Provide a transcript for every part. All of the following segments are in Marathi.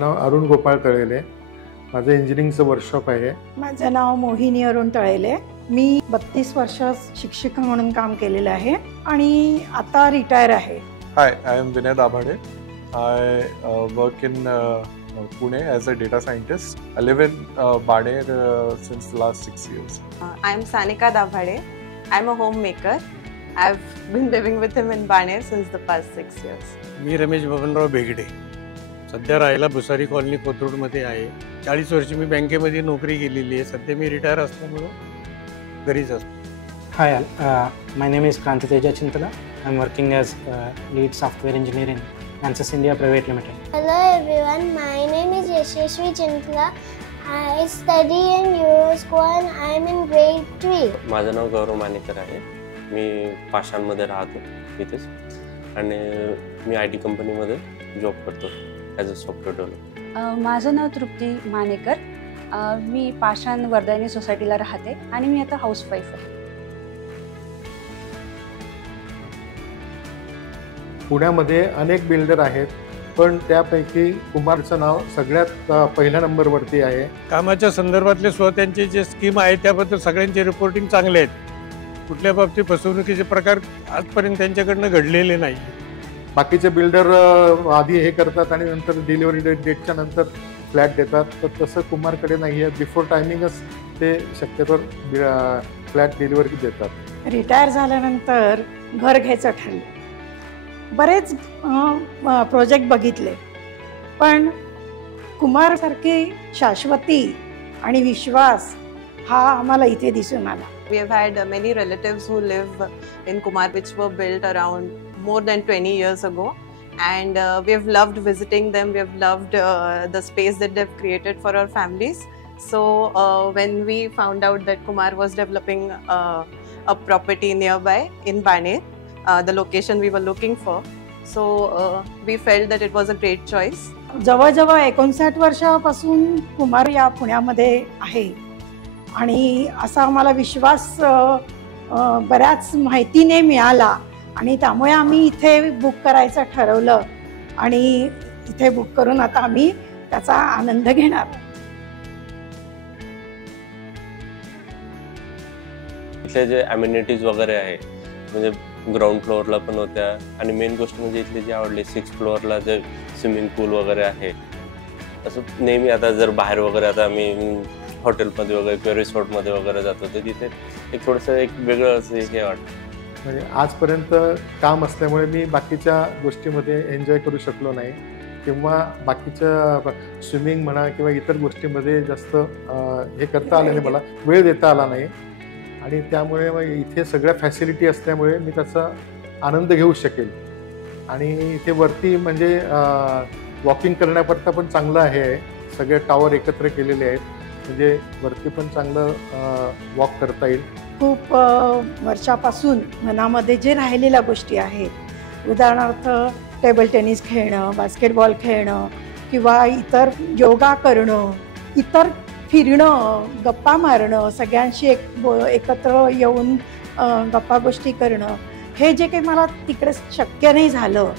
माझं नाव अरुण गोपाळ तळेले. माझं इंजिनिअरिंगचं वर्कशॉप आहे. माझं नाव मोहिनी अरुण तळेले. मी 32 वर्ष शिक्षिका म्हणून काम केलेलं आहे आणि आता रिटायर आहे. Hi, I am Vinay Dabhade. I work in Pune as a data scientist. I live in Baner since the last 6 years. I am Sanika Davade. I am a homemaker. I've been living with him in Baner since the past 6 years. मी रमेश बबनराव बेगडे. सध्या राहायला भुसारी कॉलनी कोथरूडमध्ये आहे. 40 वर्ष मी बँकेमध्ये नोकरी केलेली आहे. सध्या मी रिटायर असल्यामुळं घरीच असतो. Hi, my name is Kranti Teja Chintala. I'm working as lead software engineer in ANSYS India Private Limited. Hello everyone, my name is Yashashvi Chintala. I study in Euroschool and I am in grade 3. माझं नाव गौरव मानेकर आहे. मी पाषाणमध्ये राहतो इथेच आणि मी IT कंपनीमध्ये जॉब करतो ॲज अ सॉफ्टवेअर डेव्हलपर. माझं नाव तृप्ती मानेकर. मी पाषाण वर्धायनी सोसायटीला राहते आणि मी आता हाऊसवाईफ आहे. पुण्यामध्ये अनेक बिल्डर आहेत, पण त्यापैकी कुमारचं नाव सगळ्यात पहिल्या नंबरवरती आहे. कामाच्या संदर्भातले स्वतःचे जे स्कीम आहे त्याबद्दल सगळ्यांचे रिपोर्टिंग चांगले आहेत. कुठल्या बाबतीत फसवणुकीचे प्रकार आजपर्यंत त्यांच्याकडनं घडलेले नाही. बाकीचे बिल्डर आधी हे करतात आणि नंतर डिलिव्हरी डेटच्या नंतर फ्लॅट देतात, तर तसं कुमारकडे नाही आहे. बिफोर टायमिंगच ते शक्यतोवर फ्लॅट डिलिव्हरी देतात. रिटायर झाल्यानंतर घर घ्यायचं ठरलं. बरेच प्रोजेक्ट बघितले, पण कुमारसारखी शाश्वती आणि विश्वास हा आम्हाला इथे दिसून आला. We have had many relatives who live in Kumar which were built around more than 20 years ago, and we have loved visiting them. We have loved the space that they've created for our families. So when we found out that Kumar was developing a property nearby in Baner, the location we were looking for, so we felt that it was a great choice. जवळजवळ 59 वर्षापासून कुमार या पुण्यामध्ये आहे आणि असा आम्हाला विश्वास बऱ्याच माहितीने मिळाला आणि त्यामुळे आम्ही इथे बुक करायचं ठरवलं आणि इथे बुक करून आता आम्ही त्याचा आनंद घेणार. इथले जे अम्युनिटीज वगैरे आहे म्हणजे ग्राउंड फ्लोअरला पण होत्या आणि मेन गोष्ट म्हणजे इथली जी आवडली 6th फ्लोअरला जे स्विमिंग पूल वगैरे आहे. असं नेहमी आता जर बाहेर वगैरे आता आम्ही हॉटेलमध्ये वगैरे किंवा रिसॉर्टमध्ये वगैरे जातो तर तिथे एक थोडंसं एक वेगळं असं हे वाटतं. म्हणजे आजपर्यंत काम असल्यामुळे मी बाकीच्या गोष्टीमध्ये एन्जॉय करू शकलो नाही किंवा बाकीच्या स्विमिंग म्हणा किंवा इतर गोष्टीमध्ये जास्त हे करता आलं नाही, मला वेळ देता आला नाही आणि त्यामुळे इथे सगळ्या फॅसिलिटी असल्यामुळे मी त्याचा आनंद घेऊ शकेल. आणि इथे वरती म्हणजे वॉकिंग करण्याकरता पण चांगलं आहे. सगळे टॉवर एकत्र केलेले आहेत म्हणजे वरती पण चांगलं वॉक करता येईल. खूप वर्षापासून मनामध्ये जे राहिलेल्या गोष्टी आहेत, उदाहरणार्थ टेबल टेनिस खेळणं, बास्केटबॉल खेळणं किंवा इतर योगा करणं, इतर फिरणं, गप्पा मारणं, सगळ्यांशी एकत्र येऊन गप्पा गोष्टी करणं, हे जे काही मला तिकडे शक्य नाही झालं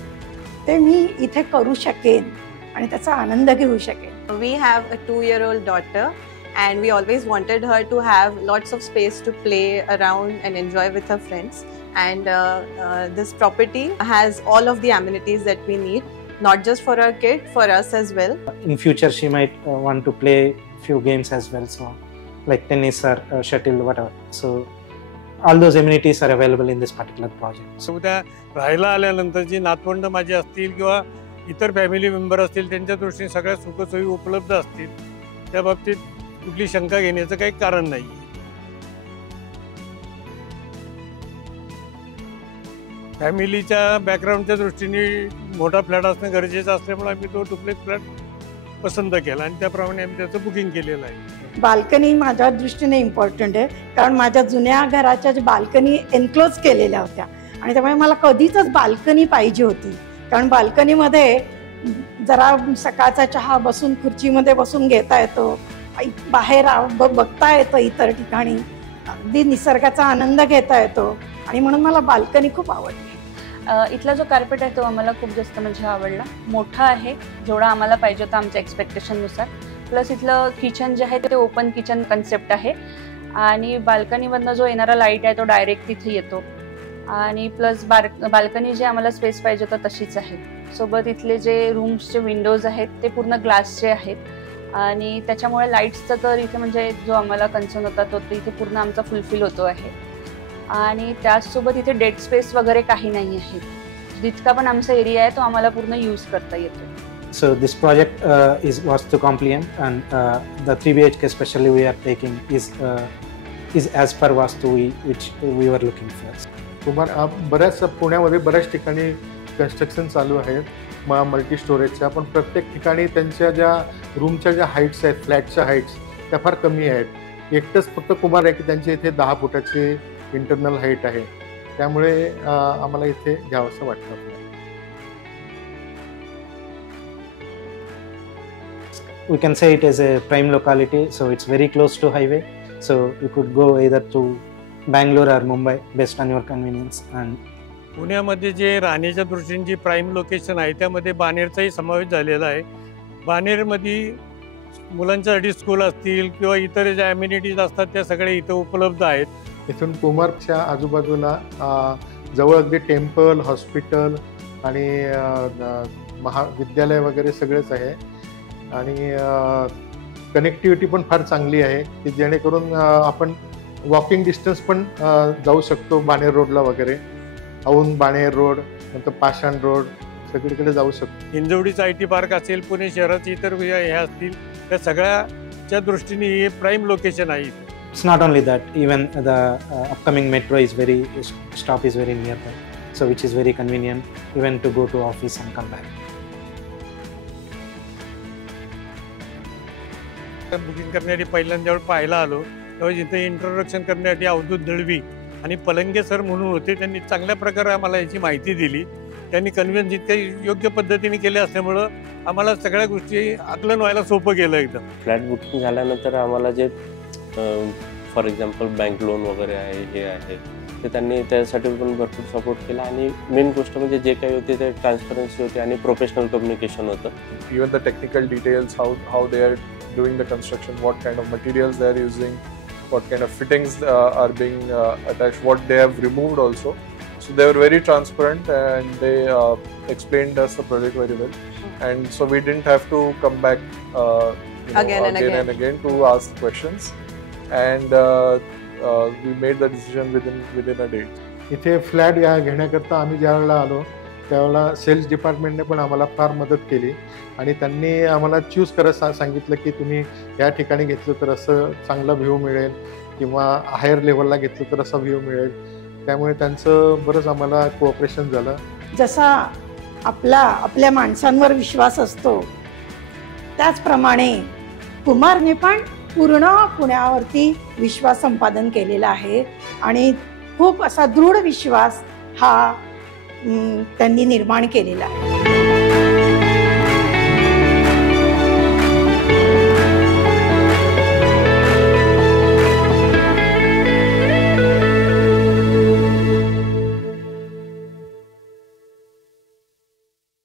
ते मी इथे करू शकेन आणि त्याचा आनंद घेऊ शकेन. We have a 2-year-old daughter and we always wanted her to have lots of space to play around and enjoy with her friends, and this property has all of the amenities that we need, not just for our kid, for us as well. In future she might want to play few games as well, so like tennis or shuttle, whatever. So all those amenities are available in this particular project. So त्या राहायला आल्यानंतर जी नातवंड माझी असतील किंवा इतर फॅमिली मेंबर असतील त्यांच्या दृष्टीने सगळ्या सुखसोयी उपलब्ध असतील, त्या बाबतीत कुठली शंका घेण्याचं काही कारण नाही. फॅमिलीच्या बॅकग्राऊंडच्या दृष्टीने मोठा फ्लॅट असणं गरजेचं असल्यामुळे आम्ही तो डुप्लेक्स फ्लॅट पसंत केला आणि त्याप्रमाणे आम्ही त्याचं बुकिंग केलेलं आहे. बाल्कनी माझ्या दृष्टीने इम्पॉर्टंट आहे, कारण माझ्या जुन्या घराच्या ज्या बाल्कनी एन्क्लोज केलेल्या होत्या आणि त्यामुळे मला कधीच बाल्कनी पाहिजे होती. कारण बाल्कनीमध्ये जरा सकाळचा चहा बसून खुर्चीमध्ये बसून घेता येतो, बाहेर बघता येतं, इतर ठिकाणी अगदी निसर्गाचा आनंद घेता येतो आणि म्हणून मला बाल्कनी खूप आवडते. इथला जो कार्पेट आहे तो आम्हाला खूप जास्त म्हणजे आवडला. मोठा आहे, जेवढा आम्हाला पाहिजे होता आमच्या एक्सपेक्टेशननुसार. प्लस इथलं किचन जे आहे ते ओपन किचन कन्सेप्ट आहे आणि बाल्कनीमधनं जो येणारा लाईट आहे तो डायरेक्ट तिथे येतो आणि प्लस बाल्कनी जे आम्हाला स्पेस पाहिजे होतं तशीच आहे. सोबत इथले जे रूम्सचे विंडोज आहेत ते पूर्ण ग्लासचे आहेत आणि त्याच्यामुळे लाईट्सचा तर इथे म्हणजे जो आम्हाला कन्सर्न होता तो इथे पूर्ण आमचा फुलफिल होतो आहे. आणि त्याचसोबत इथे डेड स्पेस वगैरे काही नाही आहे. जितका पण आमचा एरिया आहे तो आम्हाला पूर्ण यूज करता येतो. So this project is vastu compliant and the 3 BHK especially we are taking is as per vastu which we were looking for. Kumar बऱ्याच पुण्यामध्ये बऱ्याच ठिकाणी कन्स्ट्रक्शन चालू आहेत मल्टी स्टोरेजच्या, पण प्रत्येक ठिकाणी त्यांच्या ज्या रूमच्या ज्या हाईट्स आहेत, फ्लॅटच्या हाईट्स त्या फार कमी आहेत. एकटंच फक्त कुमार आहे की त्यांच्या इथे 10 फुटाची इंटरनल हाईट आहे. त्यामुळे आम्हाला इथे घ्यावंसं वाटतं. We can say it is a prime locality, so it's very close to highway, so you could go either to Bangalore or Mumbai based on your convenience. And पुण्यामध्ये जे राहण्याच्या दृष्टीने जी प्राईम लोकेशन आहे त्यामध्ये बाणेरचाही समावेश झालेला आहे. बाणेरमध्ये मुलांच्यासाठी स्कूल असतील किंवा इतर ज्या ॲम्युनिटीज असतात त्या सगळ्या इथं उपलब्ध आहेत. इथून कुमारच्या आजूबाजूला जवळ अगदी टेम्पल, हॉस्पिटल आणि महाविद्यालय वगैरे सगळेच आहे आणि कनेक्टिव्हिटी पण फार चांगली आहे की जेणेकरून आपण वॉकिंग डिस्टन्स पण जाऊ शकतो. बाणेर रोडला वगैरे औंध बाणेर रोड, नंतर पाषाण रोड सगळीकडे जाऊ शकतो. हिंजवडीचा IT पार्क असेल, पुणे शहराचे इतर हे असतील, त्या सगळ्याच्या दृष्टीने हे प्राईम लोकेशन आहे. it's not only that, even the upcoming metro is stop is very nearby, so which is very convenient even to go to office and come back. Booking करण्यासाठी पहिल्यांदा जेव्हा पाहायला आलो तेव्हा इथे इंट्रोडक्शन करण्यासाठी अवधूत दळवी आणि पलंगे सर म्हणून होते. त्यांनी चांगल्या प्रकारे आम्हाला याची माहिती दिली. त्यांनी कन्व्हिन्स इतक्या योग्य पद्धतीने केले असल्यामुळं आम्हाला सगळ्या गोष्टी आकलन व्हायला सोपं केलं. एकदम फ्लॅट बुकिंग झाल्यानंतर आम्हाला J for example bank loan वगैरे आहे हे आहे ते त्यांनी त्यासाठी पण भरपूर सपोर्ट केला आणि मेन गोष्ट म्हणजे जे काही होते ते ट्रान्सपरन्सी होती आणि प्रोफेशनल कम्युनिकेशन होतं. Even the technical details, how they are doing the construction, what kind of materials they are using, what kind of fittings are being attached, what they have removed also. So they were very transparent and they explained us the project very well. And so we didn't have to come back Again and again to ask questions. And we made the decision within a day. इथे फ्लॅट घेण्याकरता आम्ही ज्यावेळेला आलो त्यावेळेला सेल्स डिपार्टमेंटने पण आम्हाला फार मदत केली आणि त्यांनी आम्हाला चूज करत सांगितलं की तुम्ही या ठिकाणी घेतलं तर असं चांगला व्ह्यू मिळेल किंवा हायर लेवलला घेतलं तर असा व्ह्यू मिळेल. त्यामुळे त्यांचं बरंच आम्हाला कोऑपरेशन झालं. जसा आपल्या माणसांवर विश्वास असतो त्याचप्रमाणे कुमारने पण पूर्ण पुण्यावरती विश्वास संपादन केलेला आहे आणि खूप असा दृढ विश्वास हा त्यांनी निर्माण केलेला आहे.